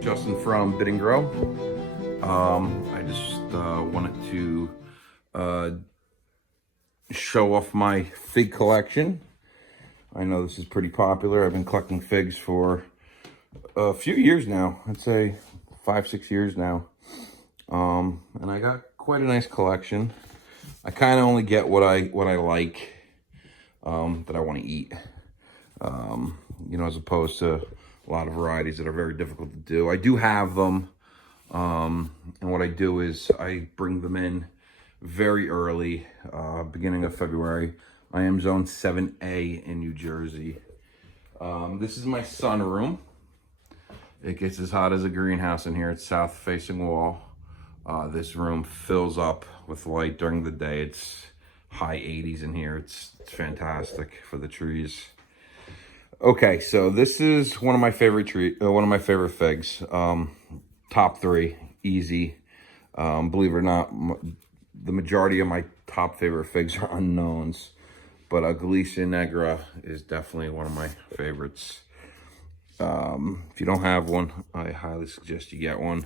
Justin from Bid and Grow. I just wanted to show off my fig collection. I know this is pretty popular. I've been collecting figs for a few years now. I'd say 5-6 years now. And I got quite a nice collection. I kind of only get what I like, that I want to eat. You know, as opposed to a lot of varieties that are very difficult to do. I do have them, and what I do is I bring them in very early, beginning of February. I am zone 7A in New Jersey. This is my sunroom. It gets as hot as a greenhouse in here. It's south facing wall. This room fills up with light during the day. It's high 80s in here. It's fantastic for the trees. Okay, so this is one of my favorite figs. Top 3, easy. Believe it or not, the majority of my top favorite figs are unknowns, but Galicia Negra is definitely one of my favorites. If you don't have one, I highly suggest you get one.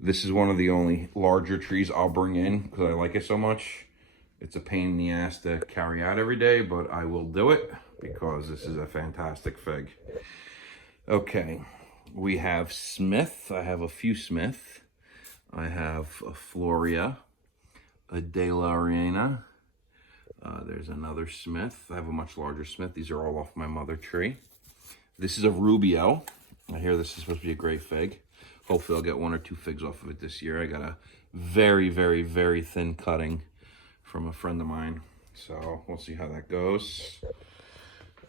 This is one of the only larger trees I'll bring in because I like it so much. It's a pain in the ass to carry out every day, but I will do it because this is a fantastic fig. Okay, we have Smith. I have a few Smith. I have a Floria, a De La Reina. There's another Smith. I have a much larger Smith. These are all off my mother tree. This is a Rubio. I hear this is supposed to be a great fig. Hopefully I'll get 1 or 2 figs off of it this year. I got a very, very, very thin cutting from a friend of mine. So we'll see how that goes.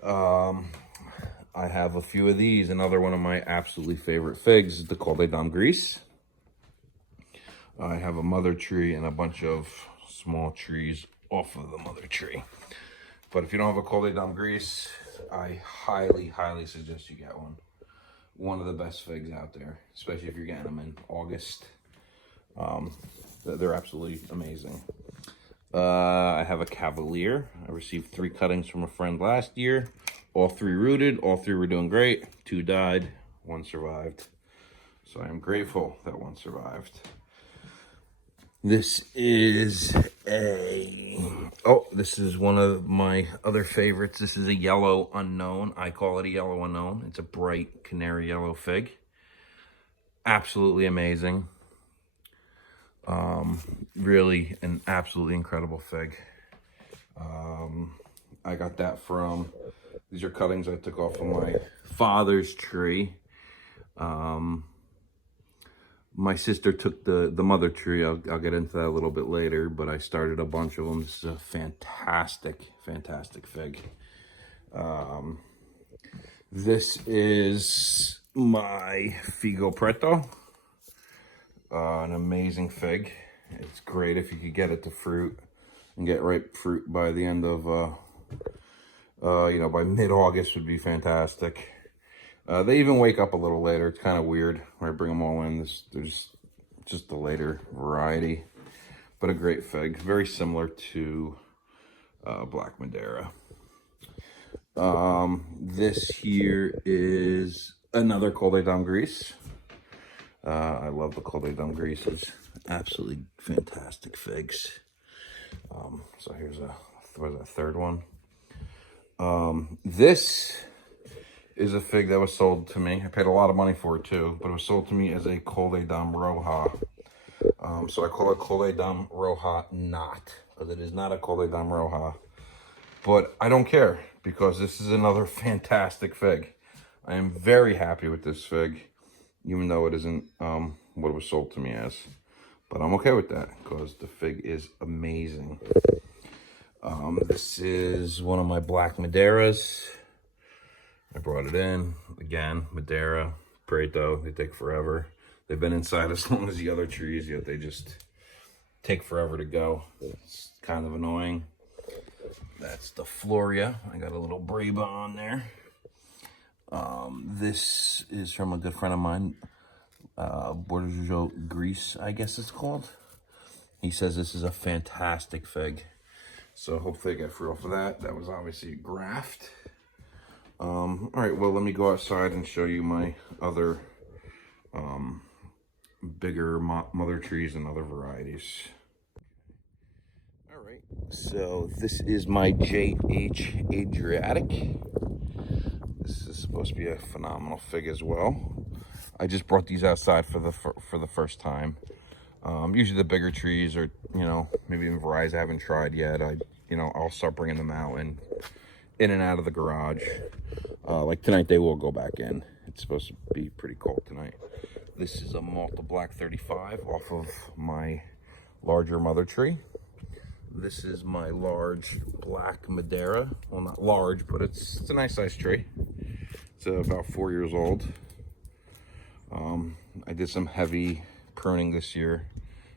I have a few of these. Another one of my absolutely favorite figs is the Col des Dames Gris. I have a mother tree and a bunch of small trees off of the mother tree. But if you don't have a Col des Dames Gris, I highly, highly suggest you get one. One of the best figs out there, especially if you're getting them in August. They're absolutely amazing. I have a Cavalier. I received 3 cuttings from a friend last year. All 3 rooted. All 3 were doing great. 2 died. 1 survived. So I am grateful that 1 survived. This is this is one of my other favorites. This is a yellow unknown. I call it a yellow unknown. It's a bright canary yellow fig. Absolutely amazing. Really an absolutely incredible fig. I got that from, these are cuttings I took off of my father's tree. My sister took the mother tree. I'll get into that a little bit later, but I started a bunch of them. This is a fantastic, fantastic fig. This is my Figo Preto. An amazing fig. It's great if you could get it to fruit and get ripe fruit by the end of, you know, by mid-August would be fantastic. They even wake up a little later. It's kind of weird when I bring them all in. There's just a later variety, but a great fig. Very similar to Black Madeira. This here is another Col des Dames Gris. I love the Col des Dames Grises. Absolutely fantastic figs. So here's a 3rd one. This is a fig that was sold to me. I paid a lot of money for it too, but it was sold to me as a Col des Dames Roja. So I call it Col des Dames Roja not, because it is not a Col des Dames Roja. But I don't care, because this is another fantastic fig. I am very happy with this fig, even though it isn't what it was sold to me as. But I'm okay with that, because the fig is amazing. This is one of my Black Madeiras. I brought it in. Again, Madeira, Preto, they take forever. They've been inside as long as the other trees, yet they just take forever to go. It's kind of annoying. That's the Floria. I got a little Breba on there. This is from a good friend of mine, Bourgeois Gris, I guess it's called. He says this is a fantastic fig. So hopefully I get fruit off of that. That was obviously a graft. All right, well, let me go outside and show you my other bigger mother trees and other varieties. All right, so this is my JH Adriatic. This is supposed to be a phenomenal fig as well. I just brought these outside for the first time. Usually the bigger trees, or maybe even varieties I haven't tried yet, I'll start bringing them out and in and out of the garage. Like tonight, they will go back in. It's supposed to be pretty cold tonight. This is a Malta Black 35 off of my larger mother tree. This is my large Black Madeira. Well, not large, but it's a nice sized tree. It's about 4 years old. I did some heavy pruning this year.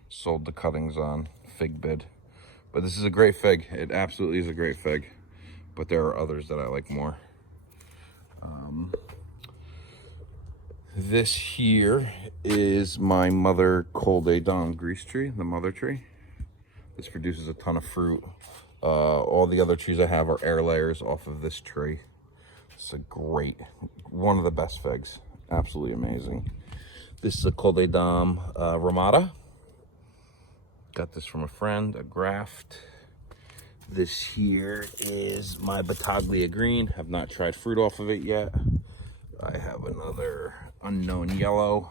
Sold the cuttings on FigBid. But this is a great fig. It absolutely is a great fig. But there are others that I like more. This here is my mother Col de Dom grease tree, the mother tree. This produces a ton of fruit. All the other trees I have are air layers off of this tree. It's a great, one of the best figs. Absolutely amazing. This is a Col de Dom Ramada. Got this from a friend, a graft. This here is my Battaglia Green. Have not tried fruit off of it yet. I have another unknown yellow.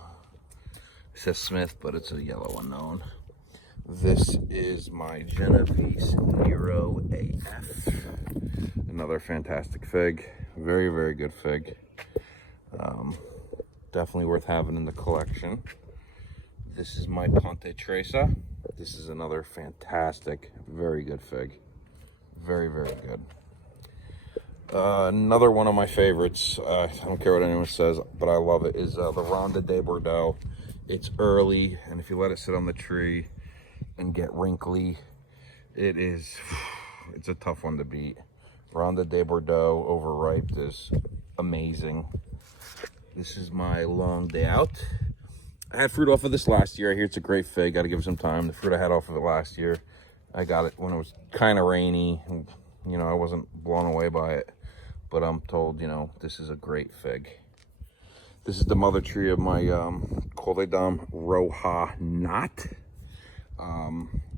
It says Smith, but it's a yellow unknown. This is my Genovese Nero AF. Another fantastic fig. Very, very good fig. Definitely worth having in the collection. This is my Ponte Tresa. This is another fantastic, very good fig. Very, very good. Another one of my favorites, I don't care what anyone says, but I love it, is the Ronde de Bordeaux. It's early, and if you let it sit on the tree and get wrinkly, it's a tough one to beat. Ronde de Bordeaux overripe is amazing. This is my Long Day Out. I had fruit off of this last year. I hear it's a great fig. Got to give it some time. The fruit I had off of it last year, I got it when it was kind of rainy. And, I wasn't blown away by it. But I'm told, this is a great fig. This is the mother tree of my Col de Dom Roja Knot.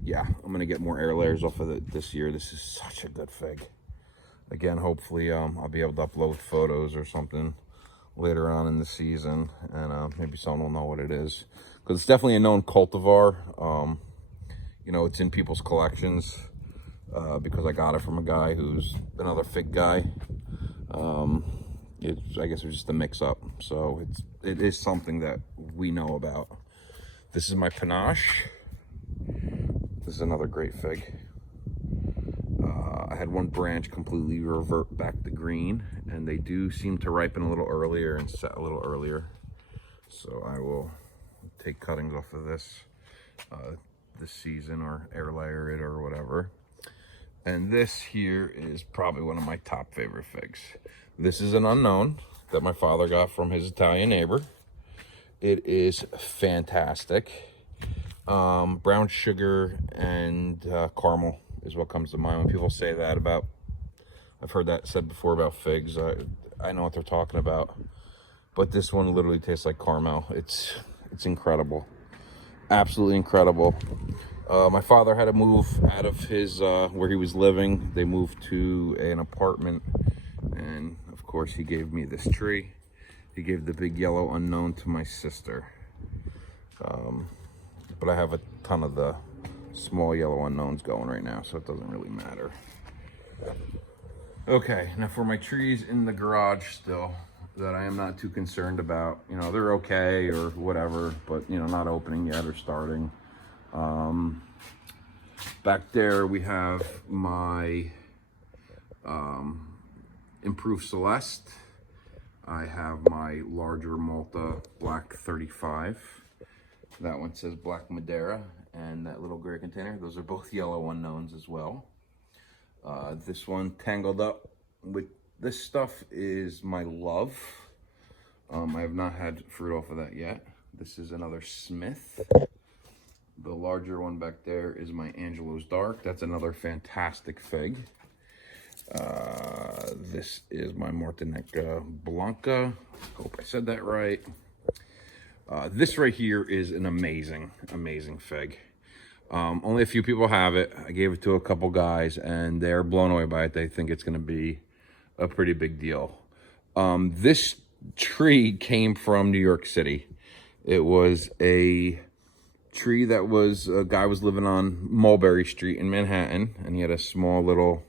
Yeah, I'm going to get more air layers off of it this year. This is such a good fig. Again, hopefully I'll be able to upload photos or something later on in the season, and maybe someone will know what it is, because it's definitely a known cultivar. It's in people's collections because I got it from a guy who's another fig guy. I guess it was just a mix-up, so it is something that we know about. This is my Panache. This is another great fig. I had one branch completely revert back to green, and they do seem to ripen a little earlier and set a little earlier. So I will take cuttings off of this season, or air layer it or whatever. And this here is probably one of my top favorite figs. This is an unknown that my father got from his Italian neighbor. It is fantastic. Brown sugar and caramel is what comes to mind when people say that about. I've heard that said before about figs. I know what they're talking about, but this one literally tastes like caramel. It's incredible, absolutely incredible. My father had to move out of his where he was living. They moved to an apartment, and of course he gave me this tree. He gave the big yellow unknown to my sister. But I have a ton of the small yellow unknowns going right now, so it doesn't really matter. Okay, now for my trees in the garage still that I am not too concerned about. They're okay or whatever, but not opening yet or starting. Back there we have my Improved Celeste. I have my larger Malta Black 35. That one says Black Madeira, and that little gray container, those are both yellow unknowns as well. This one tangled up with this stuff is my Love. I have not had fruit off of that yet. This is another Smith. The larger one back there is my Angelo's Dark. That's another fantastic fig. This is my Martineca Blanca. Hope I said that right. This right here is an amazing, amazing fig. Only a few people have it. I gave it to a couple guys, and they're blown away by it. They think it's going to be a pretty big deal. This tree came from New York City. It was a tree that was, a guy was living on Mulberry Street in Manhattan, and he had a small little,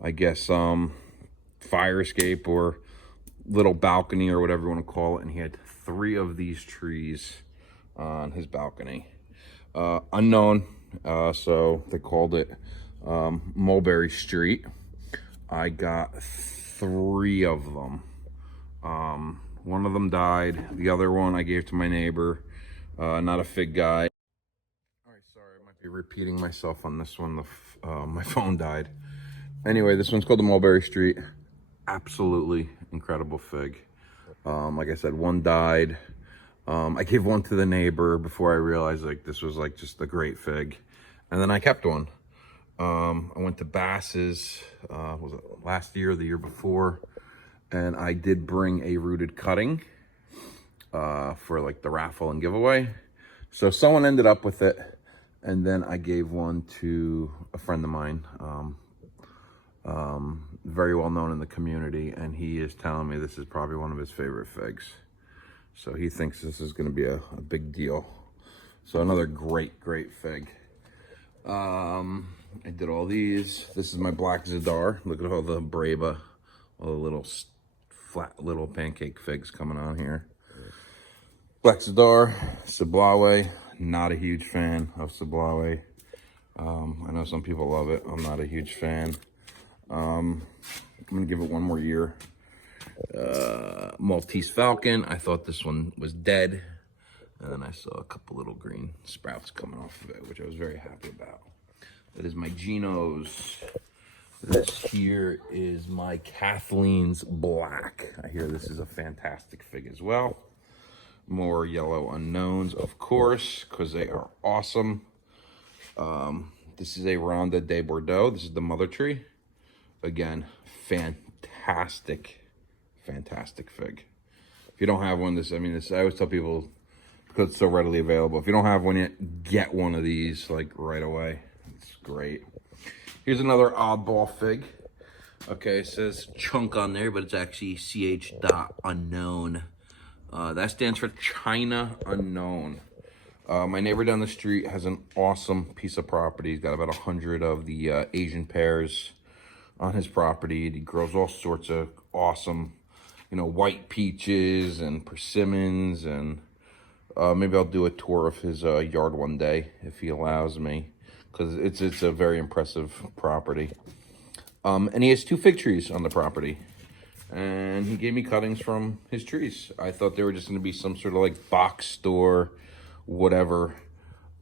I guess, fire escape or little balcony or whatever you want to call it, and he had 3 of these trees on his balcony. Unknown, so they called it Mulberry Street. I got 3 of them. One of them died. The other one I gave to my neighbor. Not a fig guy. All right, sorry, I might be repeating myself on this one. My phone died. Anyway, this one's called the Mulberry Street. Absolutely incredible fig. Like I said, one died. I gave one to the neighbor before I realized like this was like just a great fig, and then I kept one. I went to Bass's, was it last year or the year before, and I did bring a rooted cutting for like the raffle and giveaway. So someone ended up with it, and then I gave one to a friend of mine, very well known in the community, and he is telling me this is probably one of his favorite figs. So he thinks this is going to be a big deal. So another great fig. I did all these. This is my Black Zadar. Look at all the Brava, all the little flat little pancake figs coming on here. Black Zadar, Sablawe. Not a huge fan of Sablawe. I know some people love it. I'm not a huge fan. I'm gonna give it one more year. Maltese Falcon. I thought this one was dead, and then I saw a couple little green sprouts coming off of it, which I was very happy about. That is my Geno's. This here is my Kathleen's Black. I hear this is a fantastic fig as well. More yellow unknowns, of course, because they are awesome. This is a Ronda de Bordeaux. This is the mother tree. Again, fantastic fig. If you don't have one, I always tell people, because it's so readily available, if you don't have one yet, get one of these like right away. It's great. Here's another oddball fig. Okay, it says chunk on there, but it's actually ch.unknown. That stands for China Unknown. My neighbor down the street has an awesome piece of property. He's got about 100 of the Asian pears on his property. He grows all sorts of awesome, white peaches and persimmons, and maybe I'll do a tour of his yard one day if he allows me, because it's a very impressive property. And he has 2 fig trees on the property, and he gave me cuttings from his trees. I thought they were just going to be some sort of like box store, whatever,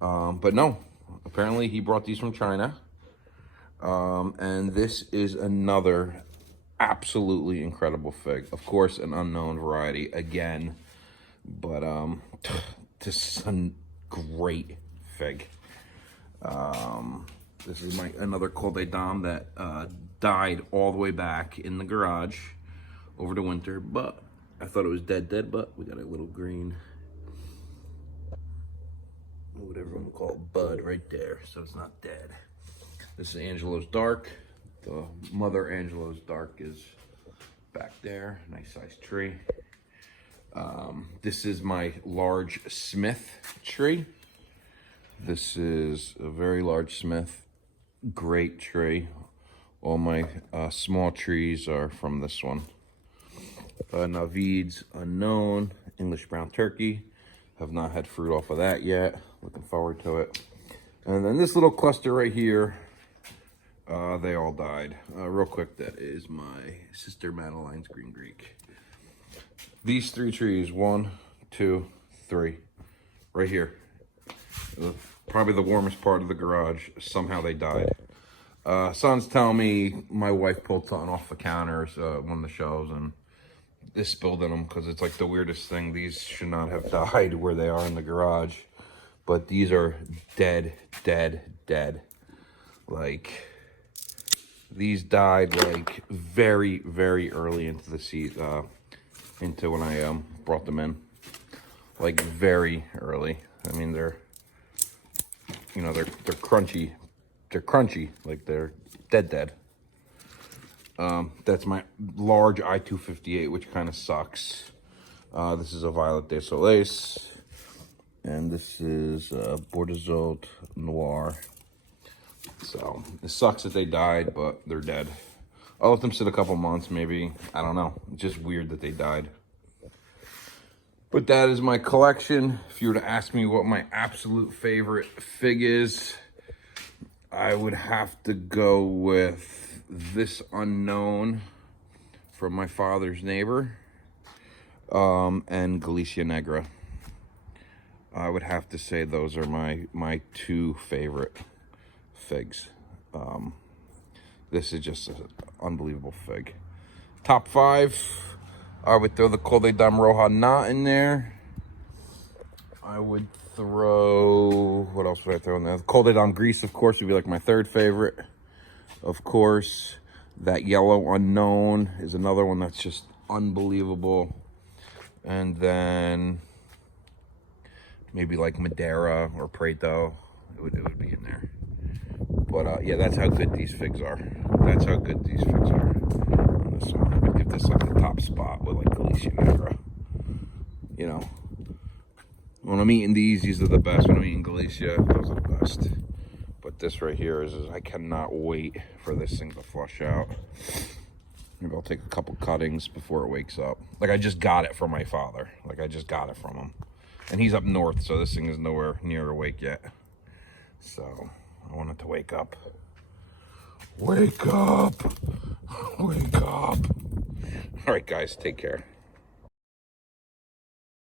but no. Apparently, he brought these from China. And this is another absolutely incredible fig. Of course, an unknown variety again, but this is a great fig. This is another Col des Dames that died all the way back in the garage over the winter, but I thought it was dead, but we got a little green, whatever you want to call it, bud right there, so it's not dead. This is Angelo's Dark. The mother Angelo's Dark is back there. Nice sized tree. This is my large Smith tree. This is a very large Smith. Great tree. All my small trees are from this one. Navid's Unknown, English Brown Turkey. Have not had fruit off of that yet. Looking forward to it. And then this little cluster right here, they all died. Real quick, that is my sister Madeline's Green Greek. These 3 trees, 1, 2, 3, right here. Probably the warmest part of the garage. Somehow they died. Son's telling me my wife pulled something off the counters, one of the shelves, and it spilled in them, because it's like the weirdest thing. These should not have died where they are in the garage, but these are dead. Like, these died like very early into the season, into when I brought them in. like very early. I mean, they're crunchy. They're crunchy, like they're dead. That's my large I-258, which kind of sucks. This is a Violet de Soleil, and this is Bordeaux Noir. So it sucks that they died, but they're dead. I'll let them sit a couple months, maybe. I don't know. It's just weird that they died. But that is my collection. If you were to ask me what my absolute favorite fig is, I would have to go with this Unknown from my father's neighbor, and Galicia Negra. I would have to say those are my two favorite figs. This is just an unbelievable fig. Top 5, I would throw the Col de Dame Roja Knot in there. I would throw, what else would I throw in there? The Col de Dame Gris, of course, would be like my third favorite. Of course, that Yellow Unknown is another one that's just unbelievable. And then maybe like Madeira or Preto, it would be in there. But yeah, that's how good these figs are. That's how good these figs are on this one. I'd give this like the top spot with like Galicia Negra. You know, when I'm eating these are the best. When I'm eating Galicia, those are the best. But this right here is I cannot wait for this thing to flush out. Maybe I'll take a couple cuttings before it wakes up. Like, I just got it from my father. Like, I just got it from him. And he's up north, so this thing is nowhere near awake yet. So I want it to wake up. Wake up! Wake up! All right, guys, take care.